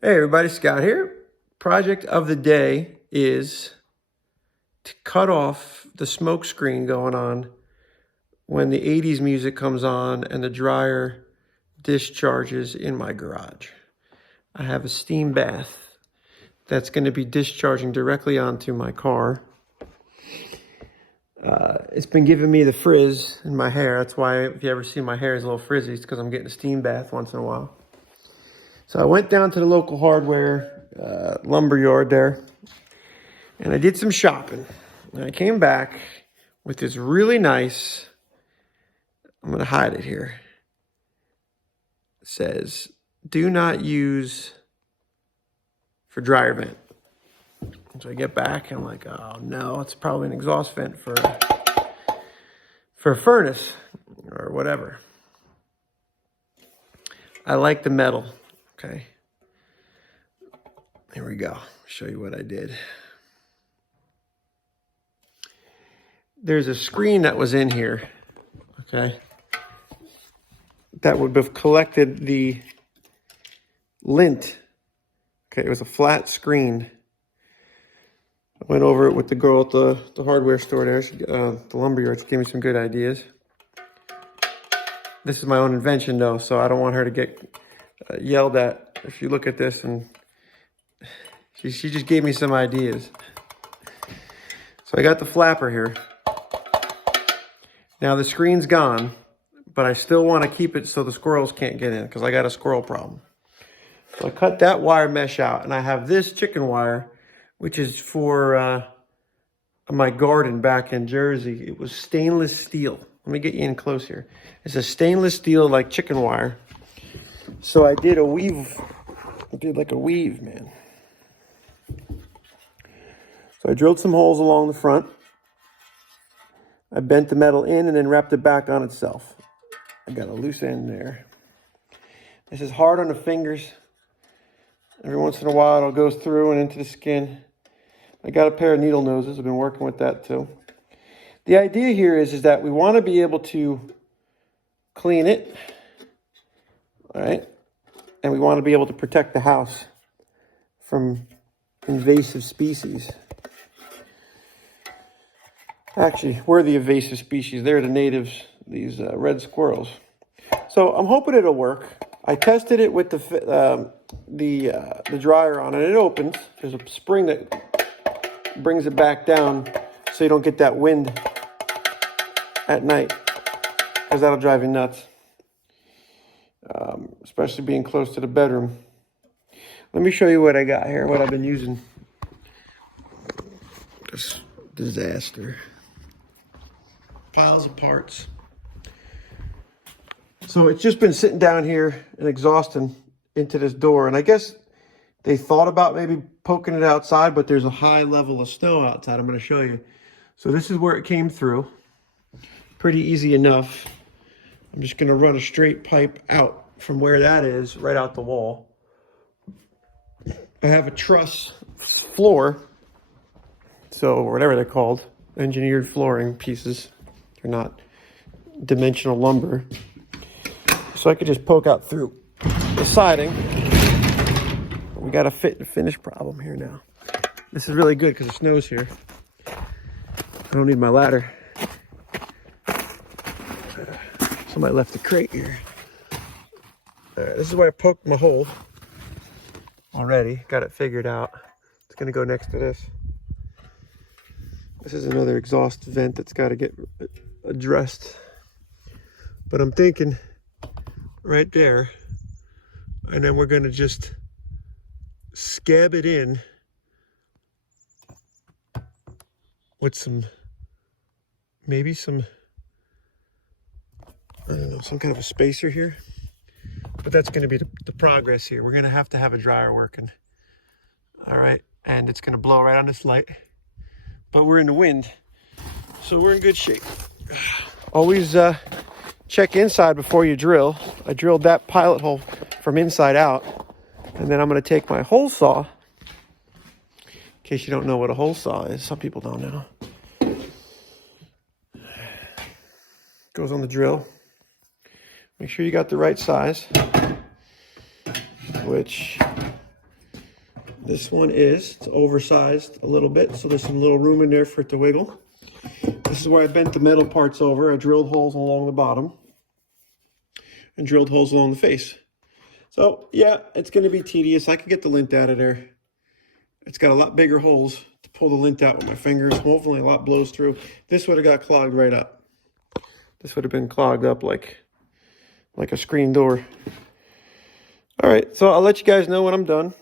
Hey everybody, Scott here. Project of the day is to cut off the smoke screen going on when the 80s music comes on and the dryer discharges in my garage. I have a steam bath that's going to be discharging directly onto my car. It's been giving me the frizz in my hair. That's why if you ever see my hair is a little frizzy, it's because I'm getting a steam bath once in a while. So I went down to the local hardware lumber yard there, and I did some shopping. And I came back with this really nice, I'm going to hide it here. It says, do not use for dryer vent. So I get back and I'm like, oh no, it's probably an exhaust vent for a furnace or whatever. I like the metal. Okay. Here we go. Show you what I did. There's a screen that was in here, okay, that would have collected the lint. Okay, it was a flat screen. I went over it with the girl at the hardware store there, the lumber yard. She gave me some good ideas. This is my own invention though, so I don't want her to get yelled at if you look at this. And she just gave me some ideas. So I got the flapper here. Now the screen's gone, but I still want to keep it so the squirrels can't get in because I got a squirrel problem. So I cut that wire mesh out, and I have this chicken wire, which is for my garden back in Jersey. It was stainless steel. Let me get you in close here. It's a stainless steel like chicken wire. So I did a weave. I did like a weave, man. So I drilled some holes along the front. I bent the metal in and then wrapped it back on itself. I got a loose end there. This is hard on the fingers. Every once in a while it'll go through and into the skin. I got a pair of needle noses. I've been working with that too. The idea here is that we want to be able to clean it. All right. And we want to be able to protect the house from invasive species. Actually, we're the invasive species. They're the natives, these red squirrels. So I'm hoping it'll work. I tested it with the dryer on, and it opens. There's a spring that brings it back down so you don't get that wind at night, because that'll drive you nuts, especially being close to the bedroom. Let me show you what I got here, what I've been using. This disaster. Piles of parts. So it's just been sitting down here and exhausting into this door. And I guess they thought about maybe poking it outside, but there's a high level of snow outside. I'm going to show you. So this is where it came through. Pretty easy enough. I'm just going to run a straight pipe out from where that is, right out the wall. I have a truss floor. So whatever they're called, engineered flooring pieces. They're not dimensional lumber. So I could just poke out through the siding. We got a fit and finish problem here now. This is really good because it snows here. I don't need my ladder. Somebody left the crate here. All right, this is where I poked my hole already. Got it figured out. It's gonna go next to this. This is another exhaust vent that's got to get addressed. But I'm thinking right there, and then we're going to just scab it in with some, maybe some, I don't know, some kind of a spacer here. But that's going to be the progress here. We're going to have a dryer working. All right, and it's going to blow right on this light. But we're in the wind, so we're in good shape. Always check inside before you drill. I drilled that pilot hole from inside out, and then I'm going to take my hole saw. In case you don't know what a hole saw is, some people don't know. Goes on the drill. Make sure you got the right size, which This one it's oversized a little bit, so there's some little room in there for it to wiggle. This is where I bent the metal parts over. I drilled holes along the bottom and drilled holes along the face. So yeah, it's going to be tedious. I could get the lint out of there. It's got a lot bigger holes to pull the lint out with my fingers. Hopefully a lot blows through. This would have got clogged right up. This would have been clogged up like a screen door. All right, so I'll let you guys know when I'm done.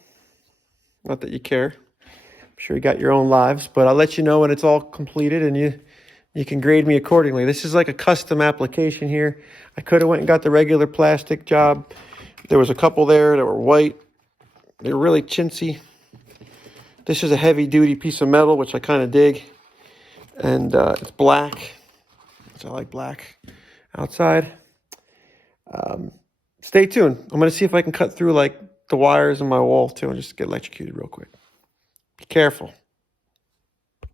Not that you care. I'm sure you got your own lives, but I'll let you know when it's all completed and you can grade me accordingly. This is like a custom application here. I could have went and got the regular plastic job. There was a couple there that were white. They're really chintzy. This is a heavy-duty piece of metal, which I kind of dig. And it's black, which I like black outside. Stay tuned. I'm going to see if I can cut through like the wires in my wall too and just get electrocuted real quick. Be careful.